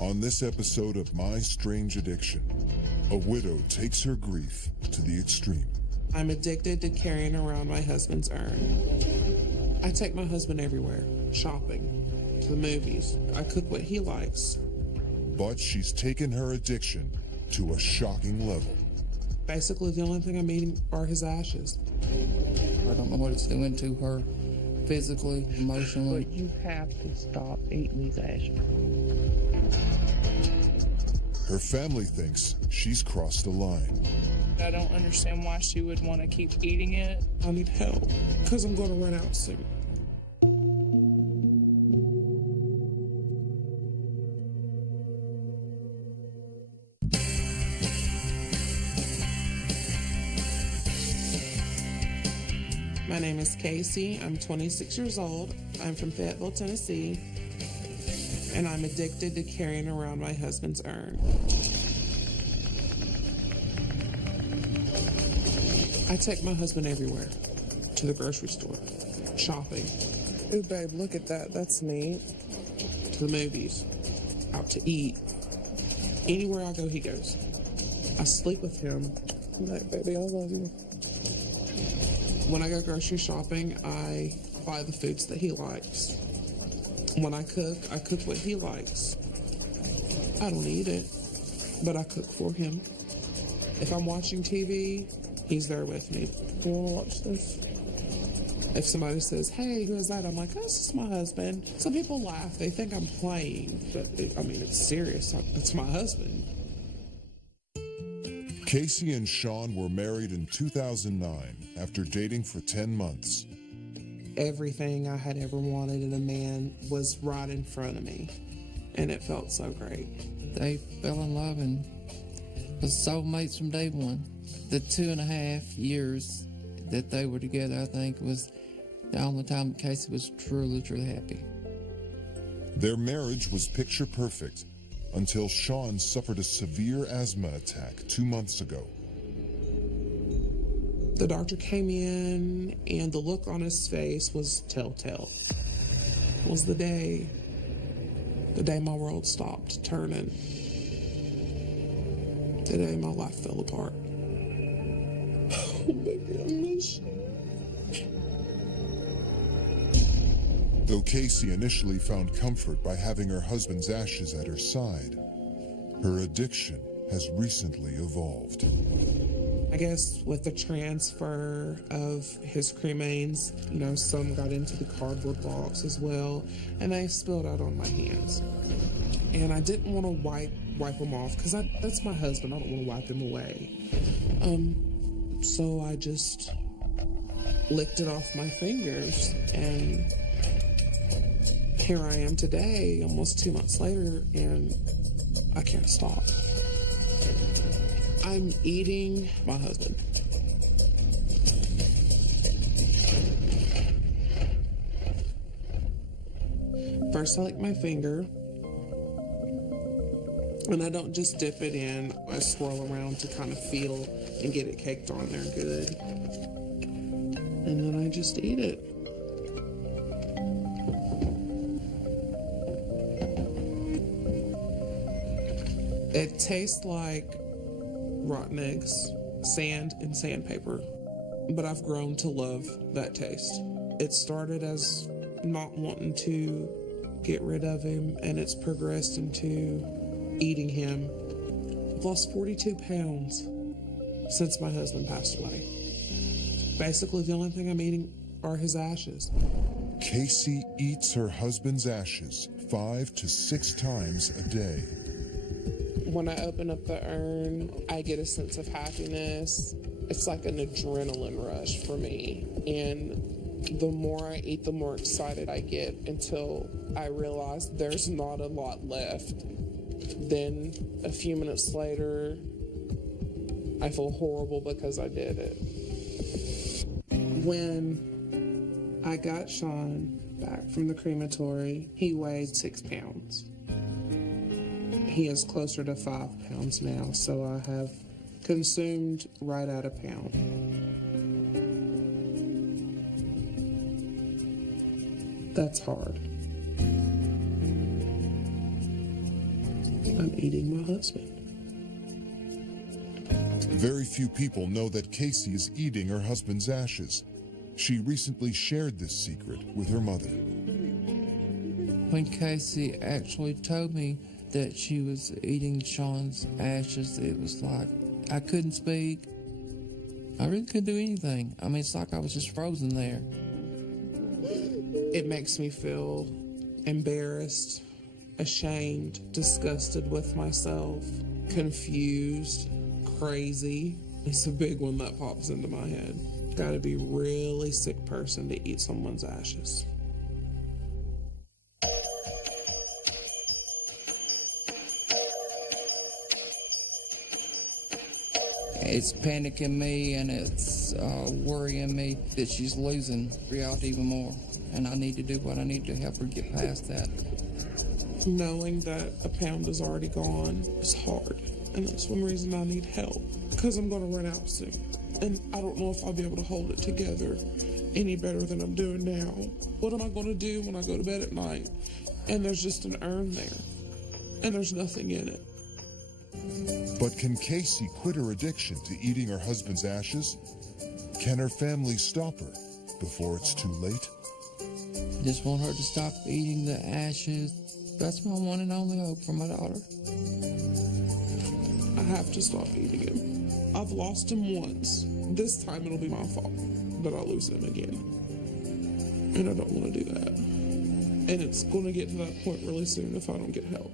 On this episode of My Strange Addiction, a widow takes her grief to the extreme. I'm addicted to carrying around my husband's urn. I take my husband everywhere, shopping, to the movies. I cook what he likes. But she's taken her addiction to a shocking level. Basically, the only thing I'm eating are his ashes. I don't know what it's doing to her physically, emotionally. But you have to stop eating these ashes. Her family thinks she's crossed the line. I don't understand why she would want to keep eating it. I need help, because I'm going to run out soon. My name is Casey. I'm 26 years old. I'm from Fayetteville, Tennessee. And I'm addicted to carrying around my husband's urn. I take my husband everywhere. To the grocery store. Shopping. Ooh, babe, look at that. That's neat. To the movies. Out to eat. Anywhere I go, he goes. I sleep with him. I'm like, baby, I love you. When I go grocery shopping, I buy the foods that he likes. When I cook what he likes. I don't eat it, but I cook for him. If I'm watching TV, he's there with me. You want to watch this? If somebody says, hey, who is that? I'm like, oh, this is my husband. Some people laugh. They think I'm playing, but it's serious. It's my husband. Casey and Sean were married in 2009 after dating for 10 months. Everything I had ever wanted in a man was right in front of me, and it felt so great. They fell in love and was soulmates from day one. The 2.5 years that they were together, I think, was the only time Casey was truly, truly happy. Their marriage was picture perfect until Sean suffered a severe asthma attack 2 months ago. The doctor came in, and the look on his face was telltale. It was the day my world stopped turning. The day my life fell apart. Oh, baby, I miss you. Though Casey initially found comfort by having her husband's ashes at her side, her addiction has recently evolved. I guess with the transfer of his cremains, some got into the cardboard box as well, and they spilled out on my hands. And I didn't want to wipe them off, because that's my husband. I don't want to wipe him away. So I just licked it off my fingers, and here I am today, almost 2 months later, and I can't stop. I'm eating my husband. First, I lick my finger, and I don't just dip it in. I swirl around to kind of feel and get it caked on there good. And then I just eat it. It tastes like rotten eggs, sand, and sandpaper. But I've grown to love that taste. It started as not wanting to get rid of him, and it's progressed into eating him. I've lost 42 pounds since my husband passed away. Basically, the only thing I'm eating are his ashes. Casey eats her husband's ashes 5 to 6 times a day. When I open up the urn, I get a sense of happiness. It's like an adrenaline rush for me. And the more I eat, the more excited I get until I realize there's not a lot left. Then a few minutes later, I feel horrible because I did it. When I got Sean back from the crematory, he weighed 6 pounds. He is closer to 5 pounds now, so I have consumed right at a pound. That's hard. I'm eating my husband. Very few people know that Casey is eating her husband's ashes. She recently shared this secret with her mother. When Casey actually told me that she was eating Sean's ashes, it was like I couldn't speak. I really couldn't do anything. I mean, it's like I was just frozen there. It makes me feel embarrassed, ashamed, disgusted with myself, confused, crazy. It's a big one that pops into my head. Gotta be a really sick person to eat someone's ashes. It's panicking me and it's worrying me that she's losing reality even more. And I need to do what I need to help her get past that. Knowing that a pound is already gone is hard. And that's one reason I need help. Because I'm going to run out soon. And I don't know if I'll be able to hold it together any better than I'm doing now. What am I going to do when I go to bed at night and there's just an urn there and there's nothing in it? But can Casey quit her addiction to eating her husband's ashes? Can her family stop her before it's too late? Just want her to stop eating the ashes. That's my one and only hope for my daughter. I have to stop eating him. I've lost him once. This time it'll be my fault that I lose him again. And I don't want to do that. And it's going to get to that point really soon if I don't get help.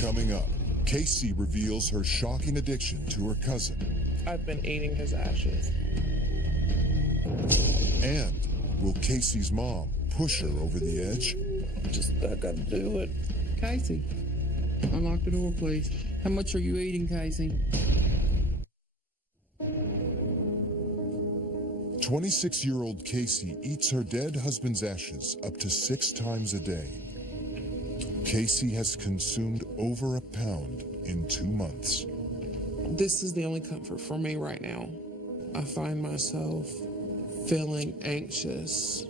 Coming up, Casey reveals her shocking addiction to her cousin. I've been eating his ashes. And will Casey's mom push her over the edge? I gotta do it. Casey, unlock the door, please. How much are you eating, Casey? 26-year-old Casey eats her dead husband's ashes up to 6 times a day. Casey has consumed over a pound in 2 months. This is the only comfort for me right now. I find myself feeling anxious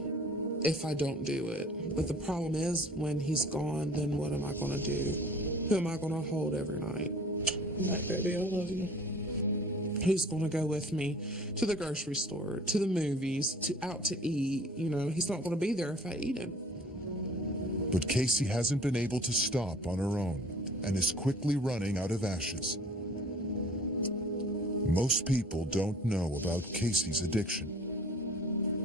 if I don't do it. But the problem is when he's gone, then what am I going to do? Who am I going to hold every night? Night, baby, I love you. Who's going to go with me to the grocery store, to the movies, out to eat? You know, he's not going to be there if I eat him. But Casey hasn't been able to stop on her own and is quickly running out of ashes. Most people don't know about Casey's addiction.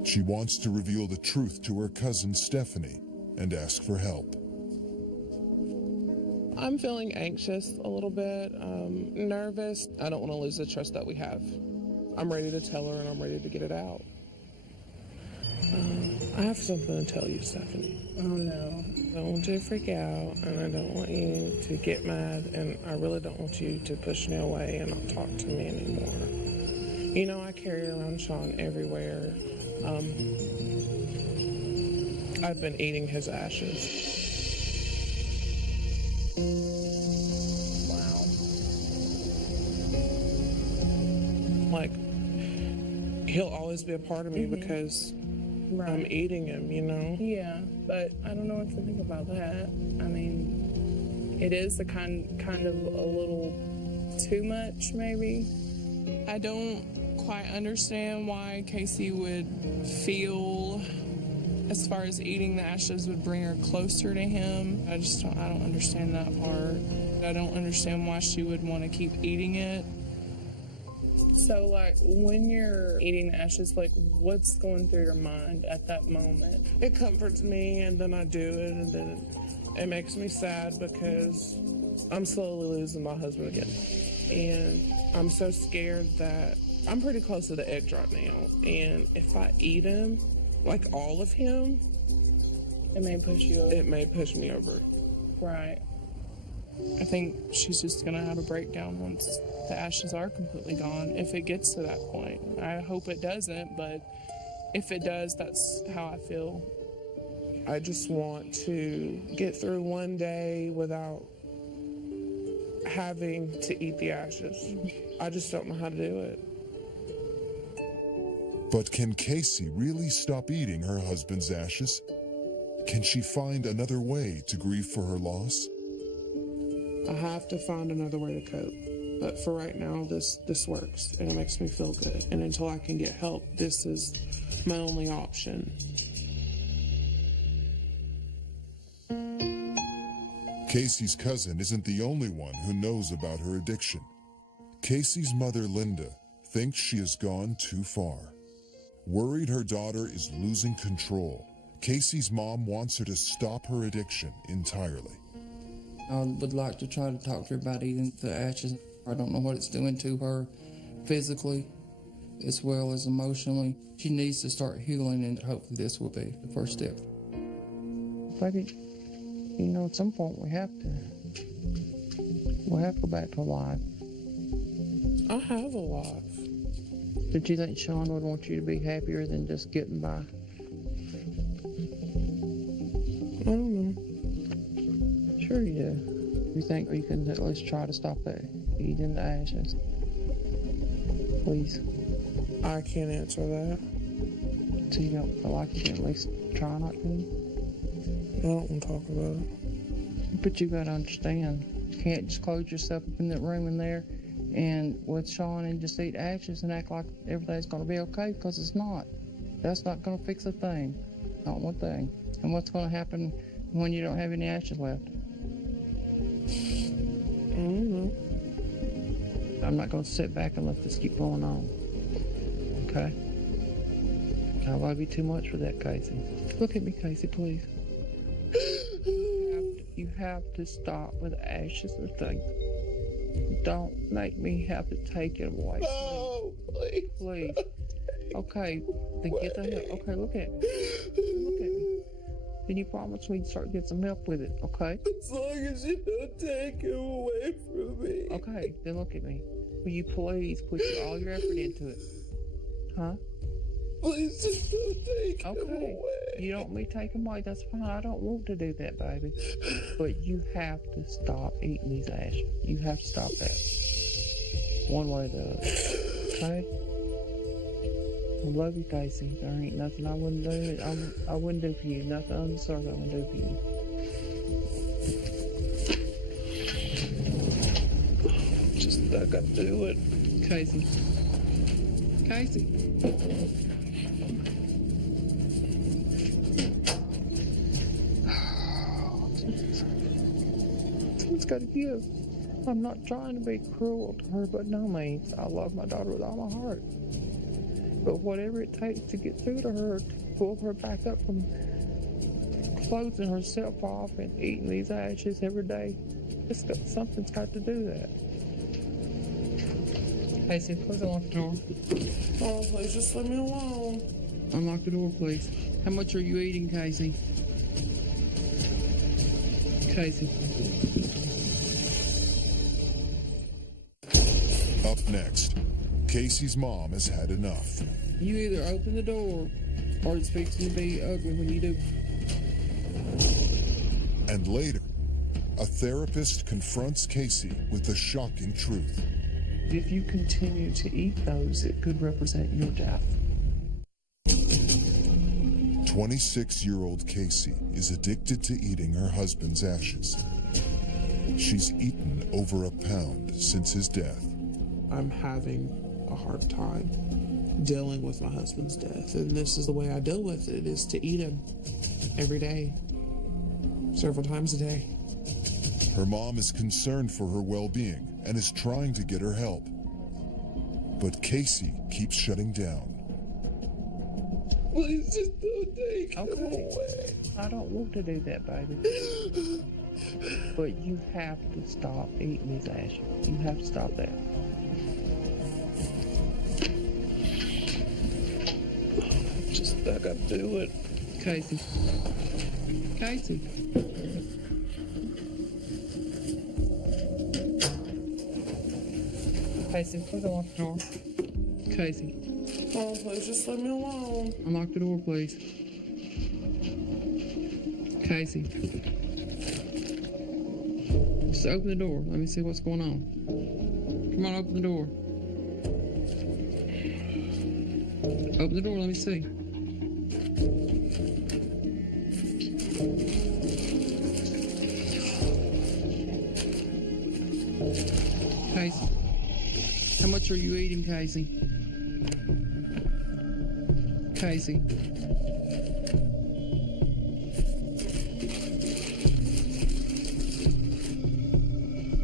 She wants to reveal the truth to her cousin Stephanie and ask for help. I'm feeling anxious a little bit, nervous. I don't want to lose the trust that we have. I'm ready to tell her and I'm ready to get it out. I have something to tell you, Stephanie. Oh no. I don't want you to freak out, and I don't want you to get mad, and I really don't want you to push me away and not talk to me anymore. You know, I carry around Sean everywhere. I've been eating his ashes. Wow. Like, he'll always be a part of me because I'm eating him, you know? Yeah, but I don't know what to think about that. I mean, it is a kind of a little too much, maybe. I don't quite understand why Casey would feel as far as eating the ashes would bring her closer to him. I don't understand that part. I don't understand why she would want to keep eating it. So, like, when you're eating the ashes, like, what's going through your mind at that moment? It comforts me, and then I do it, and then it makes me sad because I'm slowly losing my husband again. And I'm so scared that I'm pretty close to the edge right now. And if I eat him, like all of him, It may push you over. it may push me over. Right. I think she's just going to have a breakdown once the ashes are completely gone, if it gets to that point. I hope it doesn't, but if it does, that's how I feel. I just want to get through one day without having to eat the ashes. I just don't know how to do it. But can Casey really stop eating her husband's ashes? Can she find another way to grieve for her loss? I have to find another way to cope. But for right now, this works, and it makes me feel good. And until I can get help, this is my only option. Casey's cousin isn't the only one who knows about her addiction. Casey's mother, Linda, thinks she has gone too far. Worried her daughter is losing control, Casey's mom wants her to stop her addiction entirely. I would like to try to talk to her about eating the ashes. I don't know what it's doing to her physically as well as emotionally. She needs to start healing, and hopefully this will be the first step. Baby, you know, at some point we'll have to go back to life. I have a life. Did you think Sean would want you to be happier than just getting by? I don't know. Sure you do. You think you can at least try to stop that eating the ashes? Please. I can't answer that. So you don't feel like you can at least try not to? I don't want to talk about it. But you gotta understand, you can't just close yourself up in that room in there and with Sean and just eat ashes and act like everything's gonna be okay, because it's not. That's not gonna fix a thing. Not one thing. And what's gonna happen when you don't have any ashes left? I don't know. I'm not gonna sit back and let this keep going on. Okay? I love you too much for that, Casey. Look at me, Casey, please. You have to stop with ashes or things. Don't make me have to take it away. Oh, please. Please. Okay, then get the help. Okay, look at me. Look at me. Then you promise me to start getting some help with it, okay? As long as you don't take it away from me. Okay, then look at me. Will you please put all your effort into it? Huh? Please just don't take him Okay. away. You don't want me to take them away, that's fine. I don't want to do that, baby. But you have to stop eating these ashes. You have to stop that. One way or the other. Okay? I love you, Casey. There ain't nothing I wouldn't do. I wouldn't do for you. Nothing on this earth I wouldn't do for you. Just, I gotta do it. Casey. Casey. Someone's got to give. I'm not trying to be cruel to her, but no means. I love my daughter with all my heart. But whatever it takes to get through to her, to pull her back up from closing herself off and eating these ashes every day, something's got to do that. Casey, please unlock the door. Oh, please just leave me alone. Unlock the door, please. How much are you eating, Casey? Casey. Up next, Casey's mom has had enough. You either open the door or it's fixing to be ugly when you do. And later, a therapist confronts Casey with the shocking truth. If you continue to eat those, it could represent your death. 26-year-old Casey is addicted to eating her husband's ashes. She's eaten over a pound since his death. I'm having a hard time dealing with my husband's death, and this is the way I deal with it, is to eat him every day, several times a day. Her mom is concerned for her well-being and is trying to get her help. But Casey keeps shutting down. Please just don't take him Okay. away. I don't want to do that, baby. But you have to stop eating these ashes. You have to stop that. Just, I gotta do it. Casey. Casey. Casey, please unlock the door. Casey. Oh, please just leave me alone. Unlock the door, please. Casey. Just open the door. Let me see what's going on. Come on, open the door. Open the door, let me see. much are you eating, Casey? Casey.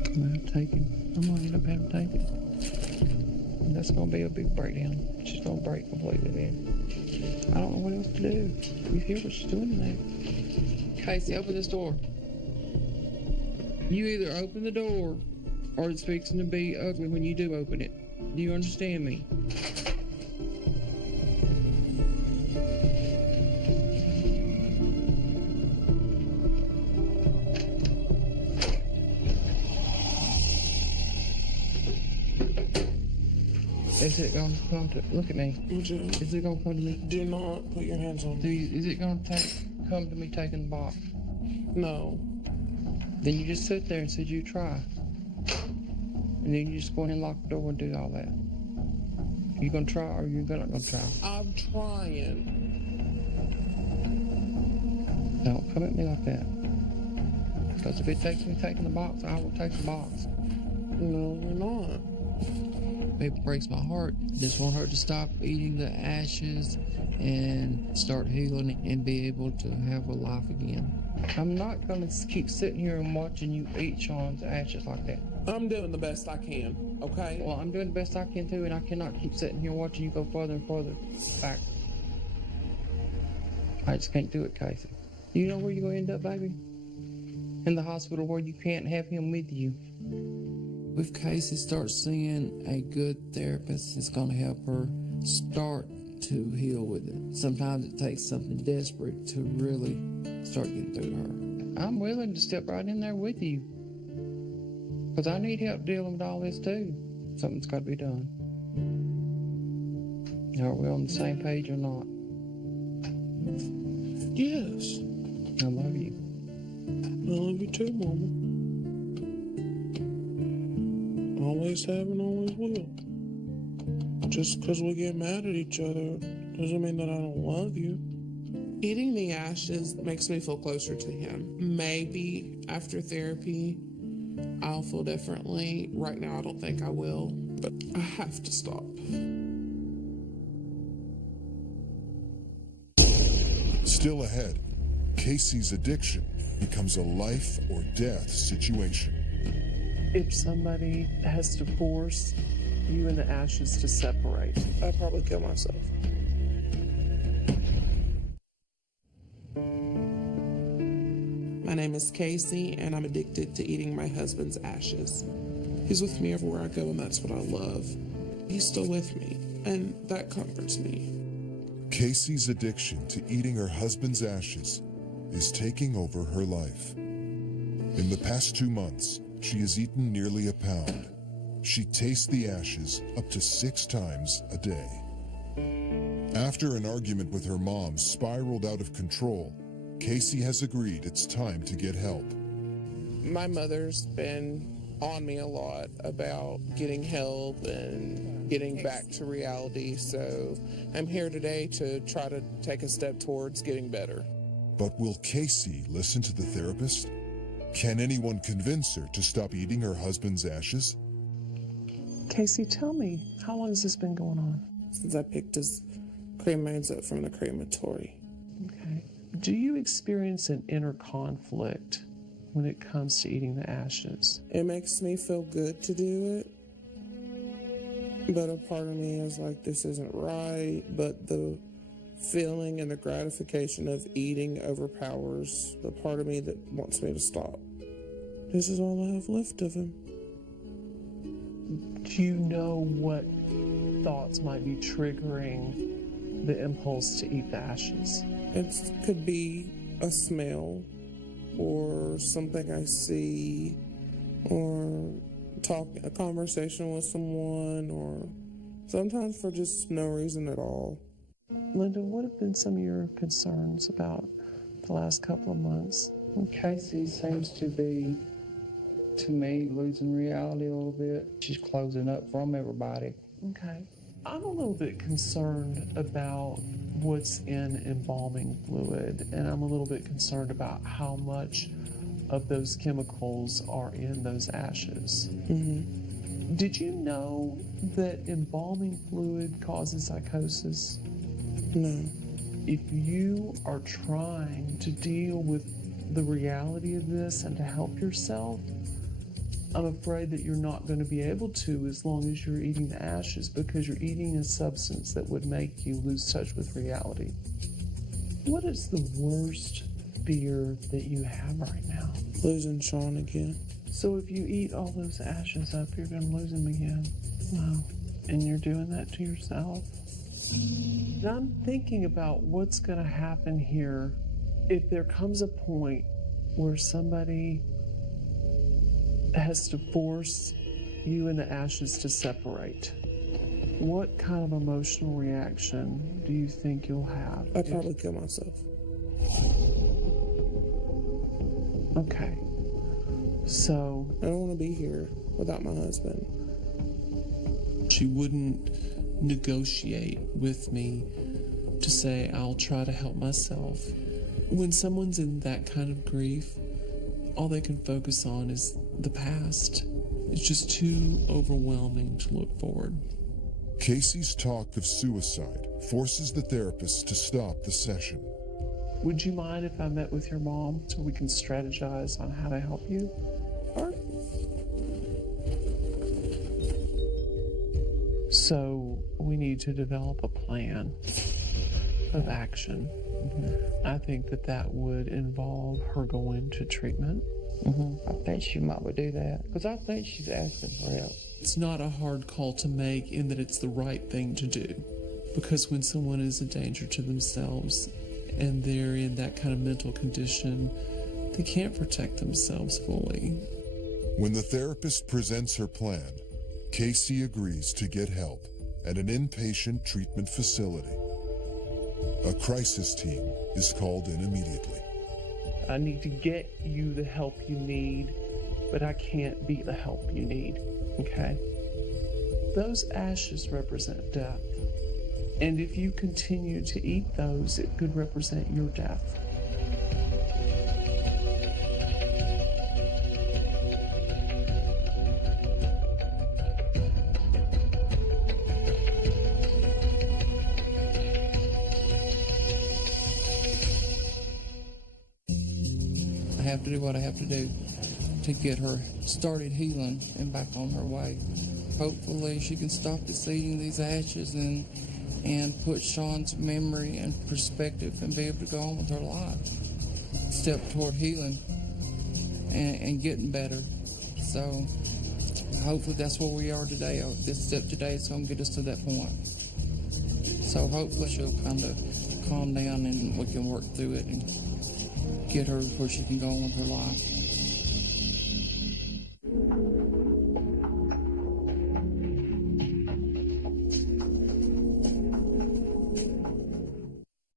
I'm gonna have to take him. I'm gonna end up having to take it. And that's gonna be a big breakdown. She's gonna break completely then. I don't know what else to do. You hear what she's doing in there. Casey, open this door. You either open the door or it's fixing to be ugly when you do open it. Do you understand me? Is it going to come to, look at me. Is it going to come to me? Do not put your hands on me. Is it going to come to me taking the box? No. Then you just sit there and said you try. And then you just go ahead and lock the door and do all that. You gonna try or you not gonna try? I'm trying. Don't come at me like that. Because if it takes me taking the box, I will take the box. No, you're not. It breaks my heart. Just want her to stop eating the ashes and start healing and be able to have a life again. I'm not gonna keep sitting here and watching you eat Sean's ashes like that. I'm doing the best I can, okay? Well, I'm doing the best I can too, and I cannot keep sitting here watching you go further and further back. I just can't do it, Casey. You know where you're gonna end up, baby? In the hospital where you can't have him with you. If Casey starts seeing a good therapist, it's gonna help her start to heal with it. Sometimes it takes something desperate to really start getting through to her. I'm willing to step right in there with you. Because I need help dealing with all this too. Something's got to be done. Are we on the same page or not? Yes. I love you. I love you too, Mama. Always have and always will. Just because we get mad at each other doesn't mean that I don't love you. Eating the ashes makes me feel closer to him. Maybe after therapy, I'll feel differently. Right now, I don't think I will, but I have to stop. Still ahead, Casey's addiction becomes a life or death situation. If somebody has to force you and the ashes to separate, I'd probably kill myself. My name is Casey, and I'm addicted to eating my husband's ashes. He's with me everywhere I go, and that's what I love. He's still with me, and that comforts me. Casey's addiction to eating her husband's ashes is taking over her life. In the past 2 months, she has eaten nearly a pound. She tastes the ashes up to 6 times a day. After an argument with her mom spiraled out of control, Casey has agreed it's time to get help. My mother's been on me a lot about getting help and getting back to reality, so I'm here today to try to take a step towards getting better. But will Casey listen to the therapist? Can anyone convince her to stop eating her husband's ashes? Casey, tell me, how long has this been going on? Since I picked his cremains up from the crematory. Okay. Do you experience an inner conflict when it comes to eating the ashes? It makes me feel good to do it, but a part of me is like, this isn't right, but the feeling and the gratification of eating overpowers the part of me that wants me to stop. This is all I have left of him. Do you know what thoughts might be triggering the impulse to eat the ashes? It could be a smell, or something I see, or a conversation with someone, or sometimes for just no reason at all. Linda, what have been some of your concerns about the last couple of months? Well, Casey seems to be, to me, losing reality a little bit. She's closing up from everybody. Okay. I'm a little bit concerned about what's in embalming fluid, and I'm a little bit concerned about how much of those chemicals are in those ashes. Mm-hmm. Did you know that embalming fluid causes psychosis? No. If you are trying to deal with the reality of this and to help yourself, I'm afraid that you're not going to be able to as long as you're eating the ashes, because you're eating a substance that would make you lose touch with reality. What is the worst fear that you have right now? Losing Sean again. So if you eat all those ashes up, you're going to lose him again. Wow. And you're doing that to yourself? And I'm thinking about what's going to happen here if there comes a point where somebody has to force you and the ashes to separate. What kind of emotional reaction do you think you'll have? I'd probably kill myself. Okay. So I don't want to be here without my husband. she wouldn't negotiate with me to say, I'll try to help myself. When someone's in that kind of grief, all they can focus on is the past. It's just too overwhelming to look forward. Casey's talk of suicide forces the therapist to stop the session. Would you mind if I met with your mom so we can strategize on how to help you? All right. So we need to develop a plan of action. I think that would involve her going to treatment. I think she might would do that because I think she's asking for help. It's not a hard call to make in that it's the right thing to do, because when someone is a danger to themselves and they're in that kind of mental condition, they can't protect themselves fully. When the therapist presents her plan, Casey agrees to get help at an inpatient treatment facility. A crisis team is called in immediately. I need to get you the help you need, but I can't be the help you need, okay? Those ashes represent death. And if you continue to eat those, it could represent your death. I have to do what I have to do to get her started healing and back on her way. Hopefully she can stop this eating these ashes and put Sean's memory in perspective and be able to go on with her life. Step toward healing and getting better. So hopefully that's where we are today. This step today is going to get us to that point. So hopefully she'll kind of calm down and we can work through it and get her where she can go on with her life.